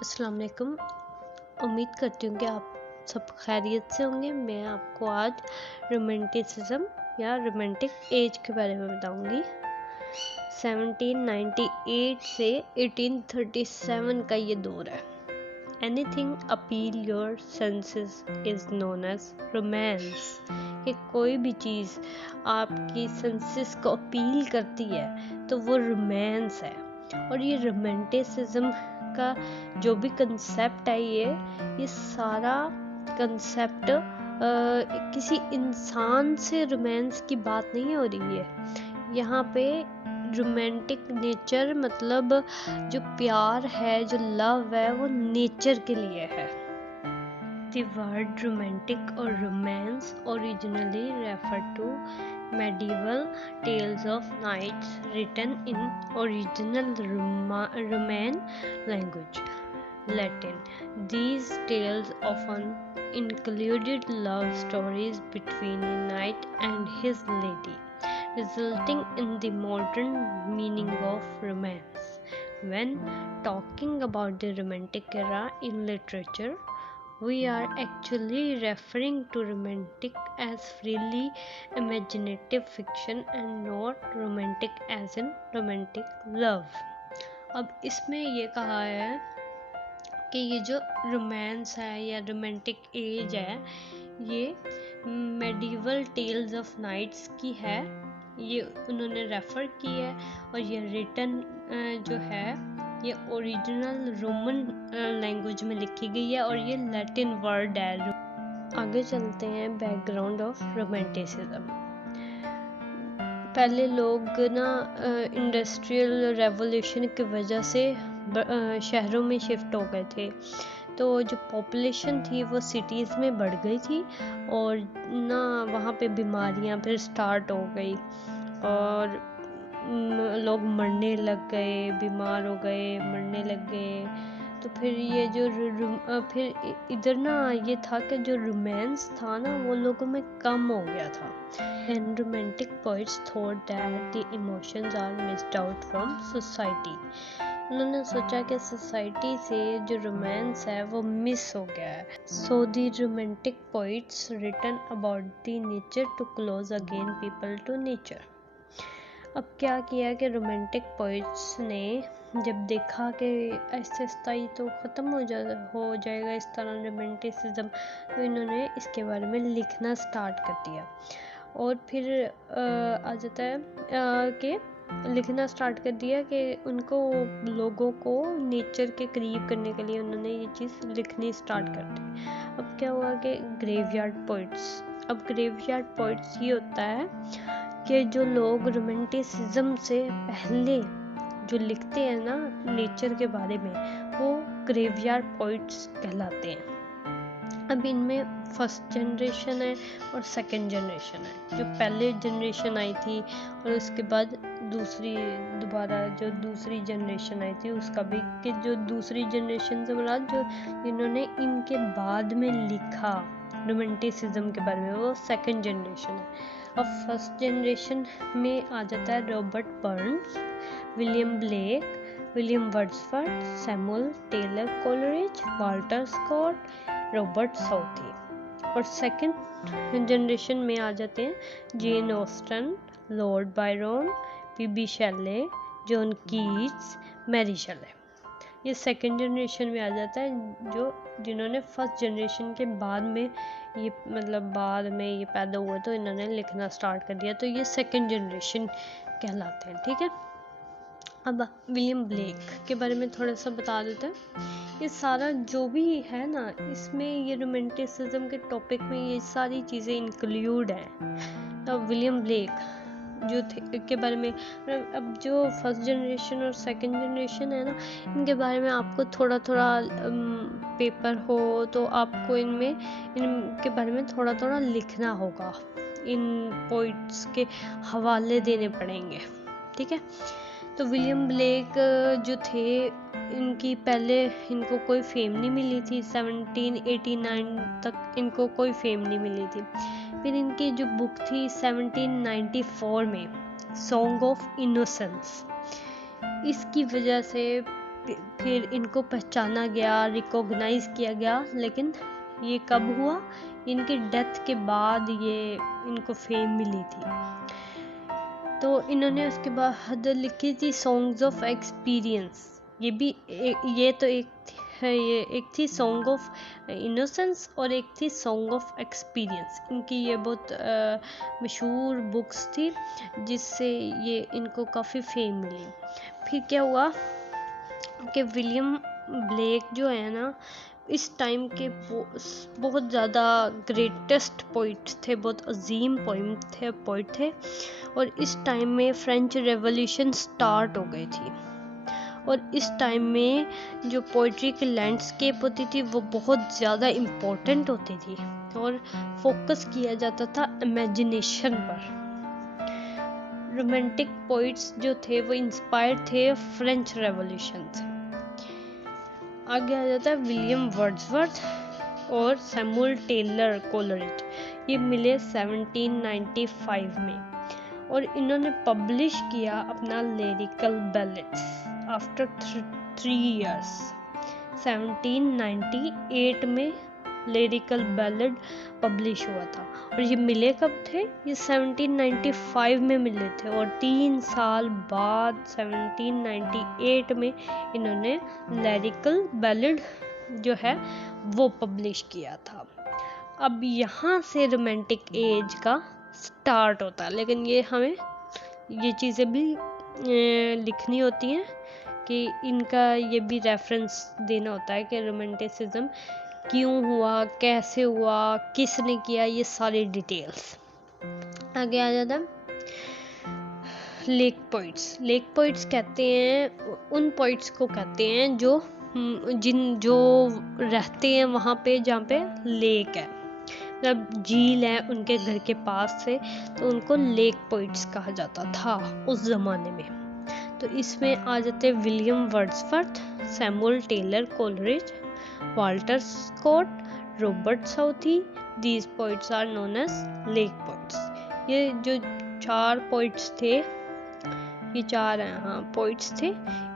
अस्सलाम वालेकुम। उम्मीद करती हूँ कि आप सब खैरियत से होंगे। मैं आपको आज रोमांटिसिज्म या रोमांटिक एज के बारे में बताऊँगी। 1798 से 1837 का ये दौर है। Anything appeal your senses is known as romance. कि कोई भी चीज़ आपकी सेंसेस को अपील करती है तो वो रोमांस है। और ये रोमांटिसिज्म का जो भी कंसेप्ट है ये सारा कंसेप्ट किसी इंसान से रोमांस की बात नहीं हो रही है। यहाँ पे रोमांटिक नेचर मतलब जो प्यार है, जो लव है, वो नेचर के लिए है। The word romantic or romance originally referred to medieval tales of knights written in original Roman language, Latin. These tales often included love stories between a knight and his lady, resulting in the modern meaning of romance. When talking about the Romantic era in literature, we are actually referring to romantic as freely imaginative fiction and not romantic as in romantic love. अब इसमें ये कहा है कि ये जो romance है या रोमांटिक एज है ये मेडिवल टेल्स ऑफ नाइट्स की है। ये उन्होंने रेफ़र की है और ये रिटन जो है ये ओरिजिनल रोमन लैंग्वेज में लिखी गई है और ये लैटिन वर्ड है। आगे चलते हैं बैकग्राउंड ऑफ रोमांटिसिज्म। पहले लोग ना इंडस्ट्रियल रेवोल्यूशन की वजह से शहरों में शिफ्ट हो गए थे, तो जो पॉपुलेशन थी वो सिटीज़ में बढ़ गई थी और ना वहाँ पे बीमारियाँ फिर स्टार्ट हो गई और लोग मरने लग गए, बीमार हो गए, मरने लग गए। तो फिर ये जो फिर इधर ना ये था कि जो रोमांस था ना वो लोगों में कम हो गया था। And romantic poets thought that the emotions are missed out from society. उन्होंने सोचा कि सोसाइटी से जो रोमांस है वो मिस हो गया है। So the romantic poets written about the nature to close again people to nature. अब क्या किया कि रोमांटिक पोइट्स ने जब देखा कि ऐसे ही तो ख़त्म हो जाएगा इस तरह रोमांटिसिज्म, तो इन्होंने इसके बारे में लिखना स्टार्ट कर दिया। और फिर आ जाता है कि लिखना स्टार्ट कर दिया कि उनको लोगों को नेचर के करीब करने के लिए उन्होंने ये चीज़ लिखनी स्टार्ट कर दी। अब क्या हुआ कि ग्रेवयार्ड पोइट्स। अब ग्रेवयार्ड पोइट्स ये होता है कि जो लोग रोमांटिसिज्म से पहले जो लिखते हैं ना नेचर के बारे में, वो ग्रेवयार्ड पोइट्स कहलाते हैं। अब इनमें फर्स्ट जनरेशन है और सेकंड जनरेशन है। जो पहले जनरेशन आई थी और उसके बाद दोबारा जो दूसरी जनरेशन आई थी उसका भी, कि जो दूसरी जनरेशन से मुराद जो इन्होंने इनके बाद में लिखा रोमांटिसिज्म के बारे में, वो सेकंड जनरेशन है। अब फर्स्ट जनरेशन में आ जाता है Robert Burns, William Blake, William Wordsworth, Samuel Taylor Coleridge, Walter Scott, Robert Southey. और सेकंड जनरेशन में आ जाते हैं Jane Austen, Lord Byron, PB Shelley, John Keats, Mary Shelley. ये सेकंड जनरेशन में आ जाता है जिन्होंने फर्स्ट जनरेशन के बाद में ये बाद में ये पैदा हुआ तो इन्होंने लिखना स्टार्ट कर दिया, तो ये सेकंड जनरेशन कहलाते हैं। ठीक है, अब विलियम ब्लेक के बारे में थोड़ा सा बता देते हैं। ये सारा जो भी है ना इसमें ये रोमांटिसिज्म के टॉपिक में ये सारी चीज़ें इंक्लूड हैं। अब विलियम ब्लेक जो थे के बारे में, अब जो फर्स्ट जनरेशन और सेकंड जनरेशन है ना इनके बारे में आपको थोड़ा पेपर हो तो आपको इनके बारे में थोड़ा लिखना होगा, इन पोइट्स के हवाले देने पड़ेंगे। ठीक है, तो विलियम ब्लेक जो थे इनकी पहले इनको कोई फेम नहीं मिली थी। 1789 तक इनको कोई फेम नहीं मिली थी। फिर इनकी जो बुक थी 1794 में सॉन्ग ऑफ इनोसेंस, इसकी वजह से फिर इनको पहचाना गया, रिकॉग्नाइज किया गया, लेकिन ये कब हुआ? इनकी डेथ के बाद ये इनको फेम मिली थी। तो इन्होंने उसके बाद लिखी थी सॉन्ग्स ऑफ एक्सपीरियंस। ये एक थी सॉन्ग ऑफ इनोसेंस और एक थी सॉन्ग ऑफ एक्सपीरियंस। इनकी ये बहुत मशहूर बुक्स थी जिससे ये इनको काफ़ी फेम मिली। फिर क्या हुआ कि विलियम ब्लेक जो है ना, इस टाइम के बहुत ज़्यादा ग्रेटेस्ट पोइट थे, बहुत अजीम पोइट थे। और इस टाइम में फ्रेंच रेवोल्यूशन स्टार्ट हो गई थी, और इस टाइम में जो पोइट्री की लैंडस्केप होती थी वो बहुत ज़्यादा इम्पोर्टेंट होती थी, और फोकस किया जाता था इमेजिनेशन पर। रोमांटिक पोइट्स जो थे वो इंस्पायर्ड थे फ्रेंच रेवोल्यूशन से। आगे आ जाता है विलियम वर्ड्सवर्थ और सैमुअल टेलर कोलरिज। ये मिले 1795 में, और इन्होंने पब्लिश किया अपना लिरिकल बैलेड्स आफ्टर 3 years। 1798 में लिरिकल बैलेड पब्लिश हुआ था, और ये मिले कब थे? ये 1795 में मिले थे, और 3 साल बाद 1798 में इन्होंने लिरिकल बैलेड जो है वो पब्लिश किया था। अब यहाँ से रोमांटिक एज का स्टार्ट होता है, लेकिन ये हमें ये चीज़ें भी लिखनी होती हैं कि इनका ये भी रेफरेंस देना होता है कि रोमांटिसिज्म क्यों हुआ, कैसे हुआ, किसने किया, ये सारी डिटेल्स। आगे आ जाता है लेक पोइट्स कहते हैं उन पोइट्स को कहते हैं जो रहते हैं वहाँ पे जहाँ पे लेक है, मतलब झील है उनके घर के पास से, तो उनको लेक पोइट्स कहा जाता था उस जमाने में। तो इसमें आ जाते हैं William Wordsworth, Samuel Taylor Coleridge, Walter Scott, Robert Southey. These poets are known as lake poets. ये जो 4 पोइट्स थे, ये 4 पोइट्स थे,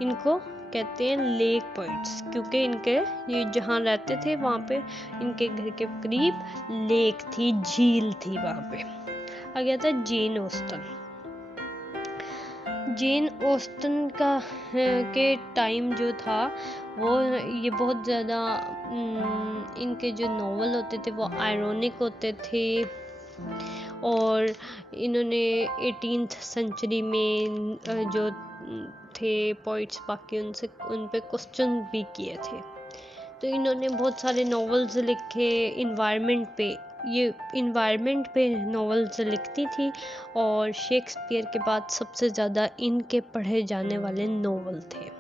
इनको कहते हैं लेक पोइट्स, क्योंकि इनके ये जहाँ रहते थे वहाँ पे इनके घर के करीब लेक थी, झील थी वहाँ पे। आ गया था जेन ऑस्टन का के टाइम जो था वो ये बहुत ज़्यादा इनके जो नॉवल होते थे वो आयरॉनिक होते थे, और इन्होंने 18th सेंचुरी में जो थे पॉइंट्स बाकी उन पे क्वेश्चन भी किए थे। तो इन्होंने बहुत सारे नॉवेल्स लिखे इन्वायरमेंट पे, ये इन्वायरमेंट पे नॉवेल्स लिखती थी, और शेक्सपियर के बाद सबसे ज़्यादा इनके पढ़े जाने वाले नॉवल थे।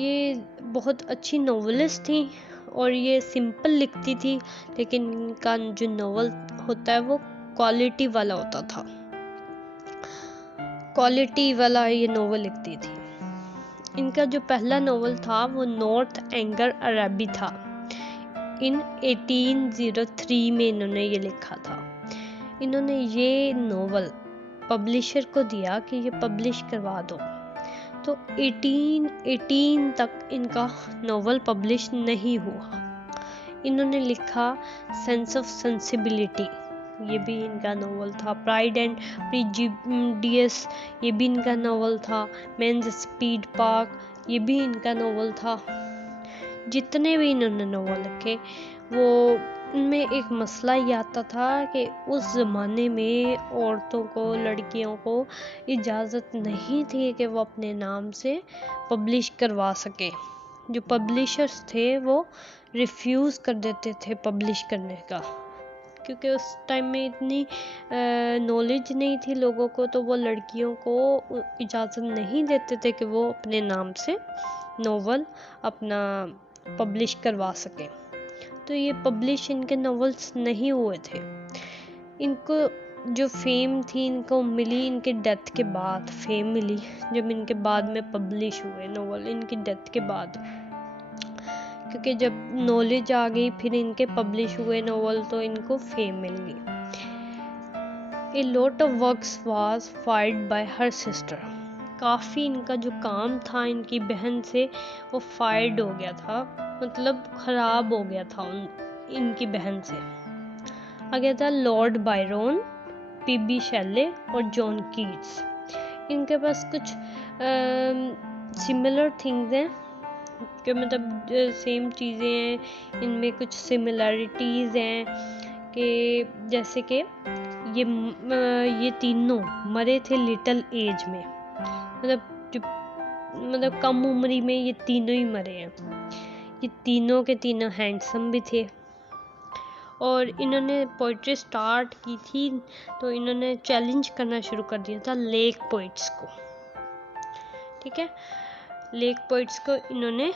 ये बहुत अच्छी नॉवेलिस्ट थी, और ये सिंपल लिखती थी, लेकिन इनका जो नॉवल होता है वो क्वालिटी वाला होता था, क्वालिटी वाला ये नॉवल लिखती थी। इनका जो पहला नॉवल था वो नॉर्थ एंगर अरबी था। इन 1803 में इन्होंने ये लिखा था। इन्होंने ये नॉवल पब्लिशर को दिया कि ये पब्लिश करवा दो, तो 1818 तक इनका नॉवल पब्लिश नहीं हुआ। इन्होंने लिखा सेंस ऑफ सेंसिबिलिटी, ये भी इनका नॉवल था। प्राइड एंड प्रेजुडिस, ये भी इनका नॉवल था। मेंस स्पीड पार्क, ये भी इनका नॉवल था। जितने भी इन्होंने नॉवल लिखे वो उनमें एक मसला ये आता था कि उस ज़माने में औरतों को, लड़कियों को इजाज़त नहीं थी कि वो अपने नाम से पब्लिश करवा सके। जो पब्लिशर्स थे वो रिफ्यूज़ कर देते थे पब्लिश करने का, क्योंकि उस टाइम में इतनी नॉलेज नहीं थी लोगों को, तो वो लड़कियों को इजाज़त नहीं देते थे कि वो अपने नाम से नॉवल अपना पब्लिश करवा सके। तो ये पब्लिश इनके नॉवेल्स नहीं हुए थे। इनको जो फेम थी इनको मिली इनके डेथ के बाद, फेम मिली जब इनके बाद में पब्लिश हुए नॉवल, इनकी डेथ के बाद, क्योंकि जब नॉलेज आ गई फिर इनके पब्लिश हुए नॉवल तो इनको फेम मिल गई। A lot of works was fired by her sister. काफ़ी इनका जो काम था इनकी बहन से वो फायर्ड हो गया था, मतलब ख़राब हो गया था इनकी बहन से। आ गया था लॉर्ड बायरन, पीबी शेले और जॉन कीट्स। इनके पास कुछ सिमिलर थिंग्स हैं कि मतलब सेम चीज़ें हैं, इनमें कुछ सिमिलरिटीज़ हैं कि जैसे कि ये तीनों मरे थे लिटिल एज में, मतलब कम उम्री में ये तीनों ही मरे हैं। ये तीनों के तीनों हैंडसम भी थे और इन्होंने पोइट्री स्टार्ट की थी तो इन्होंने चैलेंज करना शुरू कर दिया था लेक पोइट्स को। ठीक है, लेक पोइट्स को इन्होंने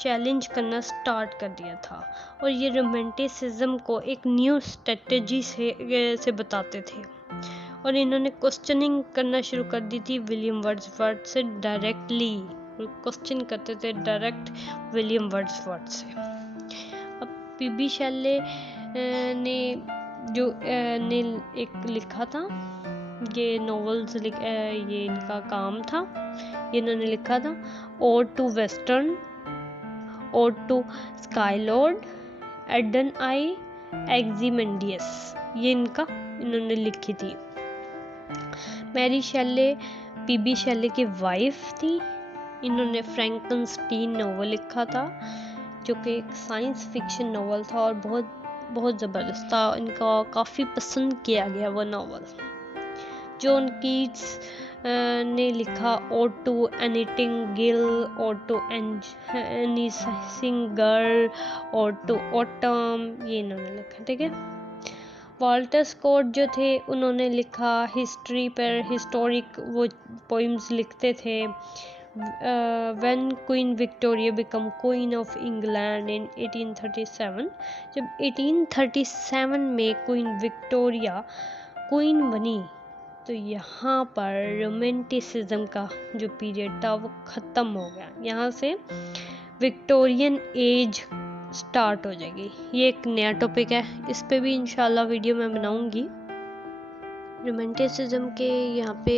चैलेंज करना स्टार्ट कर दिया था और ये रोमांटिसिज्म को एक न्यू स्ट्रेटजी से बताते थे और इन्होंने क्वेश्चनिंग करना शुरू कर दी थी विलियम वर्ड्सवर्थ से डायरेक्टली। क्वेश्चन करते थे डायरेक्ट विलियम वर्ड्सवर्थ से। अब पीबी शेले ने एक लिखा था, ये नॉवेल्स ये इनका काम था, ये इन्होंने लिखा था ode to western, ode to skylark, Adonais Ozymandias, ये इन्होंने लिखी थी। मैरी शेले पीबी शेले की वाइफ थी। इन्होंने फ्रैंकनस्टीन नॉवल लिखा था जो कि एक साइंस फिक्शन नॉवल था और बहुत ज़बरदस्त था, इनका काफ़ी पसंद किया गया वो नॉवल। जॉन कीट्स ने लिखा ode to a nightingale, ode to a nightingale, ode to autumn, ये इन्होंने लिखा। ठीक है, वाल्टर स्कॉट जो थे उन्होंने लिखा हिस्ट्री पर, हिस्टोरिक वो पोइम्स लिखते थे। When queen Victoria become queen of England in 1837, जब 1837 में क्वीन विक्टोरिया क्वीन बनी तो यहाँ पर रोमांटिसिज्म का जो पीरियड था वो ख़त्म हो गया, यहाँ से विक्टोरियन एज स्टार्ट हो जाएगी। ये एक नया टॉपिक है, इस पे भी इंशाल्लाह वीडियो मैं बनाऊंगी। रोमांटिसिज्म के यहाँ पे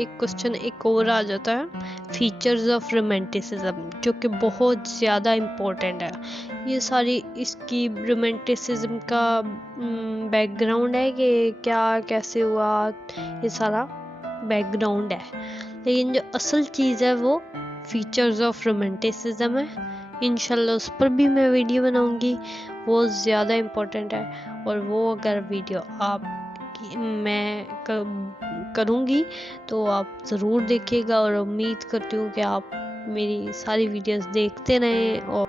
एक क्वेश्चन एक और आ जाता है, फीचर्स ऑफ रोमांटिसिज्म, जो कि बहुत ज़्यादा इम्पोर्टेंट है। ये सारी इसकी रोमांटिसिज्म का बैकग्राउंड है कि क्या कैसे हुआ, ये सारा बैकग्राउंड है, लेकिन जो असल चीज़ है वो फीचर्स ऑफ रोमांटिसिज्म है। इंशाल्लाह उस पर भी मैं वीडियो बनाऊंगी, वो ज़्यादा इम्पोर्टेंट है और वो अगर वीडियो मैं करूँगी तो आप ज़रूर देखिएगा और उम्मीद करती हूँ कि आप मेरी सारी वीडियोस देखते रहें। और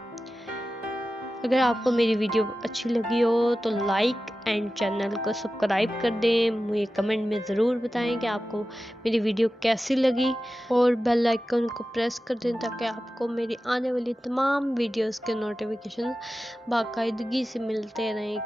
अगर आपको मेरी वीडियो अच्छी लगी हो तो लाइक एंड चैनल को सब्सक्राइब कर दें। मुझे कमेंट में ज़रूर बताएं कि आपको मेरी वीडियो कैसी लगी और बेल आइकन को प्रेस कर दें ताकि आपको मेरी आने वाली तमाम वीडियोस के नोटिफिकेशन बाकायदगी से मिलते रहें।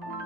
Thank you.